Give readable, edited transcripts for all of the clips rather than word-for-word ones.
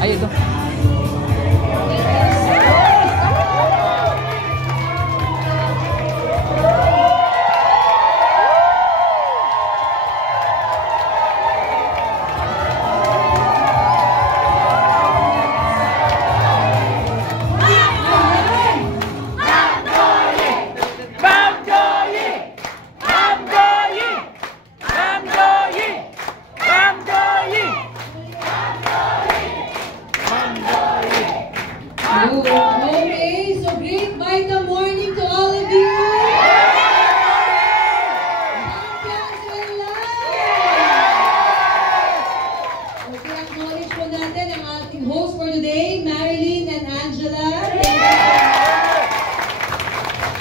Ay, ito. Okay, so great Vita morning to all of you! Okay, acknowledge po natin ang ating host for today, Marilyn and Angela.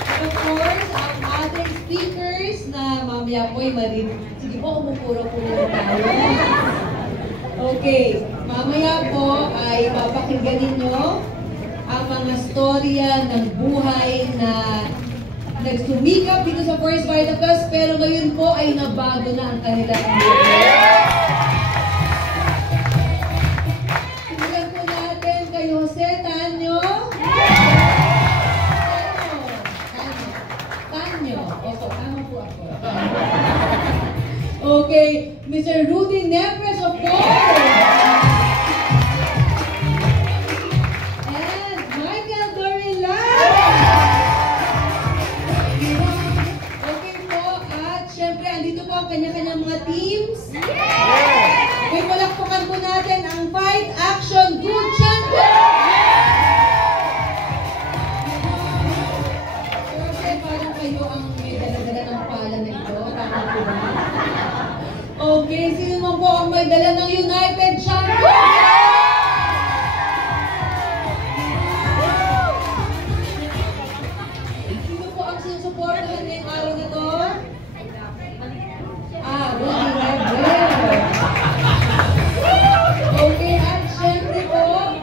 And of course, ang ating speakers na mamaya po'y marinig. Sige po, umupuro-puro tayo. Okay, mamaya po ay papakinggan ninyo ang mga storya ng buhay na nagsumikap dito sa First Vita Plus, pero ngayon po ay nabago na ang kanilang buhay. Simulan po natin kay Jose Tanyo. Tanyo. Opo, tama po ako. Okay, Mr. Rudy Nepres, of course. Kanya-kanyang mga teams. Okay, palakpakan po natin ang Fight Action Good Champion! Okay, parang kayo ang may dala-dala ng pala na ito. Okay, sino naman po ang may dala ng United Champion? Sino po ang sinusuportahan ngayong araw na ito? Okay, at syempre po,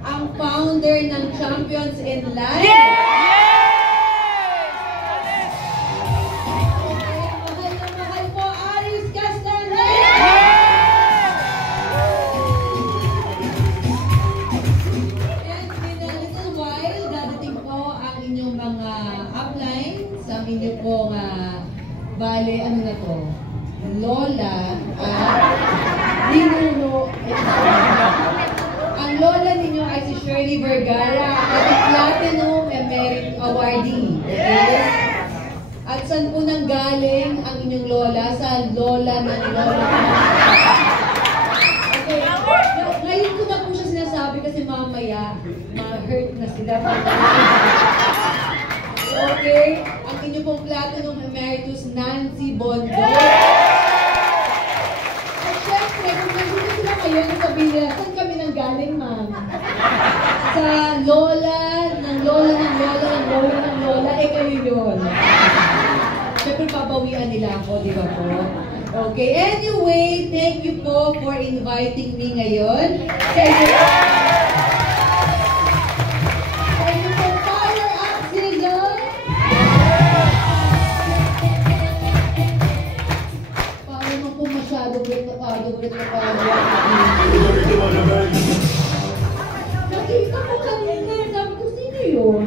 ang founder ng Champions in Life. Okay, mahal na mahal po, Aris Castaneda. And in a little while, dadating po ang inyong mga uplines, ang inyong pong bale, ano na to? Lola at Ninuno. Ang lola ninyo ay si Shirley Vergara at Platinum Merit Awardee. Okay? At saan po nang galing ang inyong lola? Sa lola ng lola. Okay. Ngayon ko na po siya sinasabi kasi mamaya ma-hurt na sila. Okay. Ang inyong pong Platinum Emeritus Nancy Bondo. Kung nandito sila ngayon, sabihin nila, saan kami nang galing, ma'am? Sa lola, ng lola, ng lola, ng lola, ng lola, eh kayo yun. Siyempre, papawian nila ako, di ba po? Okay, anyway, thank you po for inviting me ngayon. Sa inyo po, Power Up Season! Masyado ulit na nakita ko kanina, sabi ko, sino yun?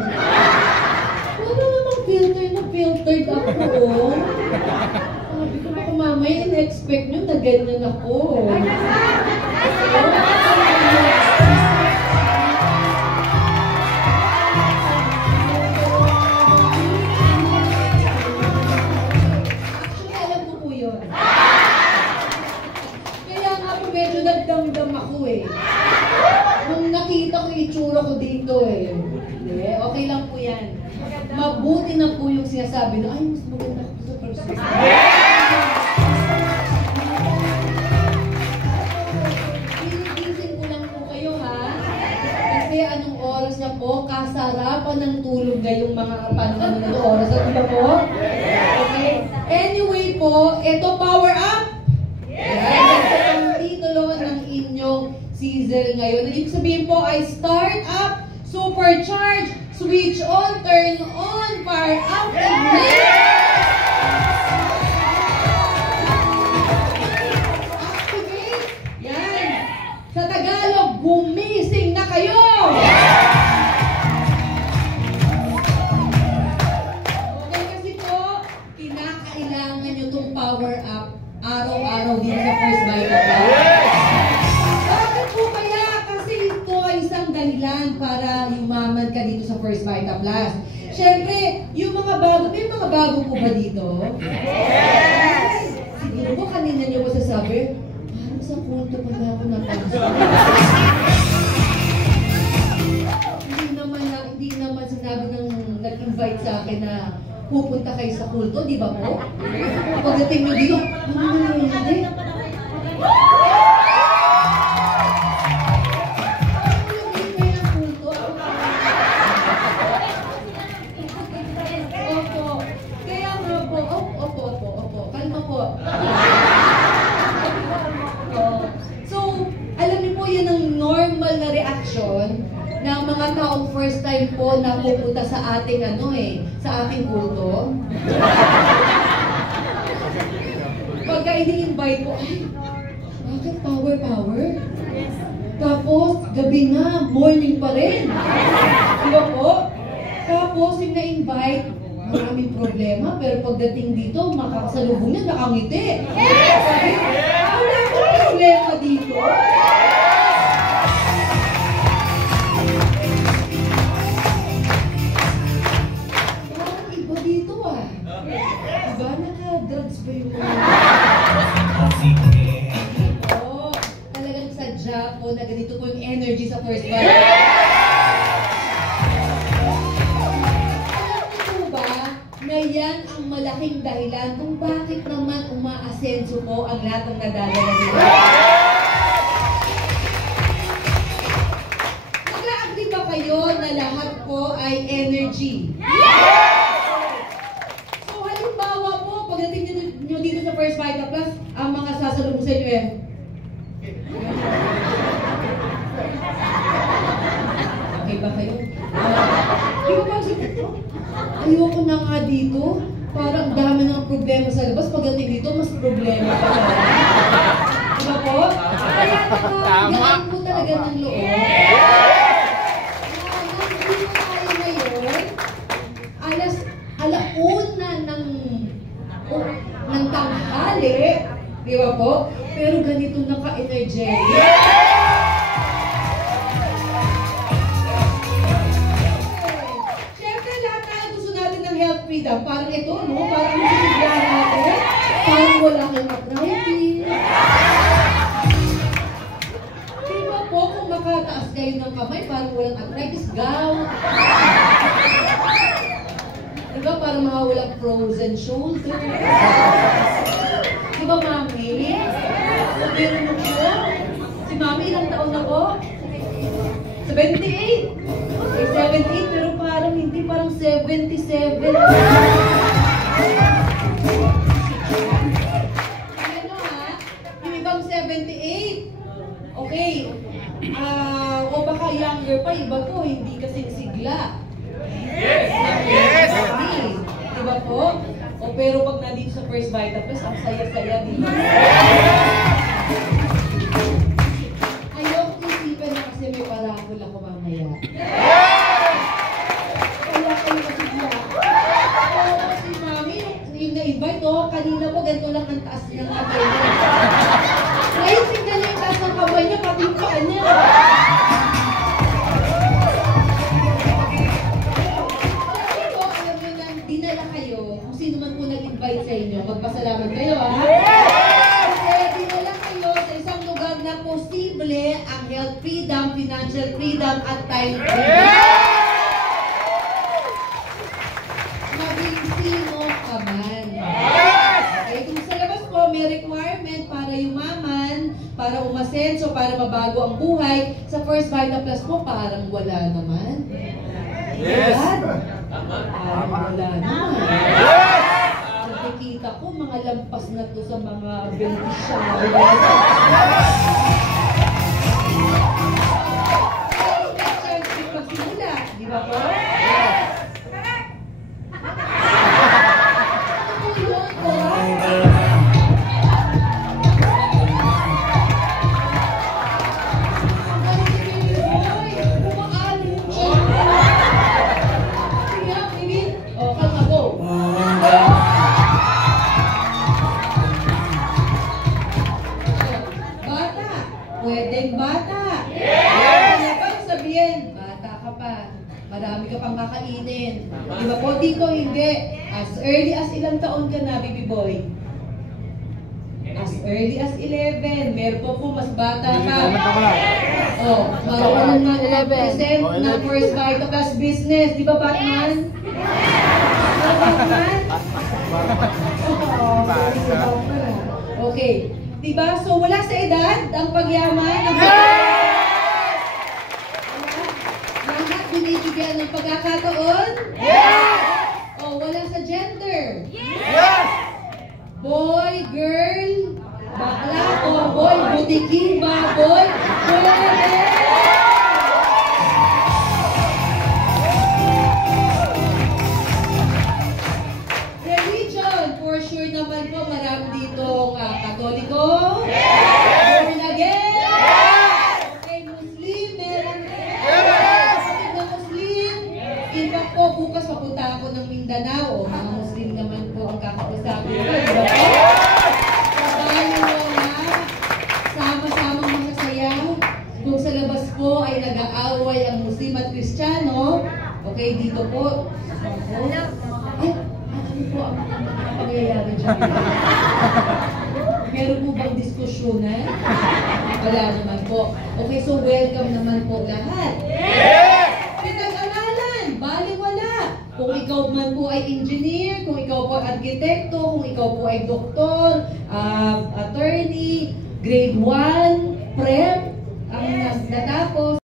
Wala namang filter na filtered ako. Sabi ko, baka mamaya in-expect nyo na ganyan ako. Actually, alam ko po yun. Medyo nagdamdam ako eh. Nung nakita ko yung itsura ko dito eh. Okay lang po yan. Mabuti na po yung sinasabi na, ay, mas maganda ako sa person. Pinigising ko lang po kayo ha. Kasi anong oras na po, kasarapan ng tulog ngayong mga panahon ng oras. At diba po? Okay? Anyway po, ito power up! Titulo ng inyong season ngayon. Ibig sabihin po ay start up, supercharge, switch on, turn on, fire up, ignite! Activate! Yan! Sa Tagalog, para yumaman ka dito sa First Vita Plus. Siyempre, yung mga bago, may mga bago po ba dito? Yes! Siguro po kanina niyo masasabi, parang sa kulto pa na ako napasok. Hindi naman sinabi ng nag-invite sa akin na pupunta kayo sa kulto, di ba po? Pagdating nyo dito, ano nangyayari? Ng mga taong first time po na pupunta sa ating sa ating kulto. Pagka ini-invite po, ay, bakit power? Tapos, gabi na, morning pa rin. Diba po? Tapos, yung na-invite, maraming problema, pero pagdating dito, makakasalubong niya, nakangiti. Sabi, wala akong problema dito. Naka-drugs ba yung talagang sadya po na ganito po yung energy sa First Vita. Alam niyo po ba na yan ang malaking dahilan kung bakit naman umaasenso po ang lahat ng nadadala nila? Nag-a-agree ba kayo na lahat po ay energy? Pagdating nyo dito sa First Vita Plus, ang mga sasalubong sa inyo okay ba kayo? Di ba pag ayoko na nga dito, parang dami ng problema sa labas, pagdating dito, mas problema pa tayo. Di ba po? Kaya nakagaan po talaga ng loob. Nandito tayo ngayon, alauna ng tanghali, di ba po? Pero ganito naka-energetic. Siyempre, lahat tayo gusto natin ng health freedom. Parang ito, no? Parang masigla natin. Parang wala kang arthritis. Di ba po, kung makataas kayo ng kamay, parang walang arthritis, gout. Diba, para makawalang frozen shoulder. Diba, Mami? Meron mo po? Si Mami, ilang taon na po? 78. Okay, 78, pero parang hindi, parang 77. Ano ha? Yung ibang 78. Okay. O baka younger pa, iba po, hindi kasing sigla. Yes! Diba po? O pero pag nandito sa First Vita Plus, ang saya-saya dito. Ayoko isipin na kasi may parapol ako mamaya. Kaya kayo masigla. Oo, si Mami, yung na-invite, kanina po ganito lang ang taas ng kamay niya. Ngayon, tignan niya yung taas ng kamay niya, pati yung paan niya. Sa inyo. Magpasalamat kayo, ha? Kasi dinala kayo sa isang lugar na posible ang health freedom, financial freedom, at time freedom. Maging sino ka man. Okay, kung sa labas po may requirement para yumaman, para umasenso, para mabago ang buhay, sa First Vita Plus po parang wala naman. Yes! Parang wala naman. Nakikita ko, mga lampas na to sa mga beneficiary. Pagsimula, di ba po? Ano po yun, Pwedeng bata. Yes! Kaya paano sabihin? Bata Marami ka pang kakainin. Di ba po? Dito hindi. As early as ilang taon ka na, baby boy? As early as 11. Meron po mas bata ka. Oh, marunong na present na first Vitacast business. Di ba, Batman? Batman? Okay. Di ba? So, wala sa edad ang pagyaman. Lahat binibigyan ng pagkakataon? O, wala sa gender? Boy, girl, bakla, tomboy, butiking, baboy, wala na rin. Religion, for sure naman po, marami ditong Katoliko, born again, okay, Muslim, meron rin, kapatid na Muslim. In fact po, bukas papunta ako ng Mindanao, mga Muslim naman po ang kakausapin ko, di ba po? Kabayo na, sama-samang masasaya, kung sa labas po ay nag-aaway ang Muslim at Kristiyano, okay, dito po, ay, ano po ang pangyayari dyan? Meron po bang diskusyonan? Wala naman po. Okay, so welcome naman po lahat. Pinag-aralan, baliwala. Kung ikaw man po ay engineer, kung ikaw po ay arkitekto, kung ikaw po ay doktor, attorney, grade 1, prep, ang natapos,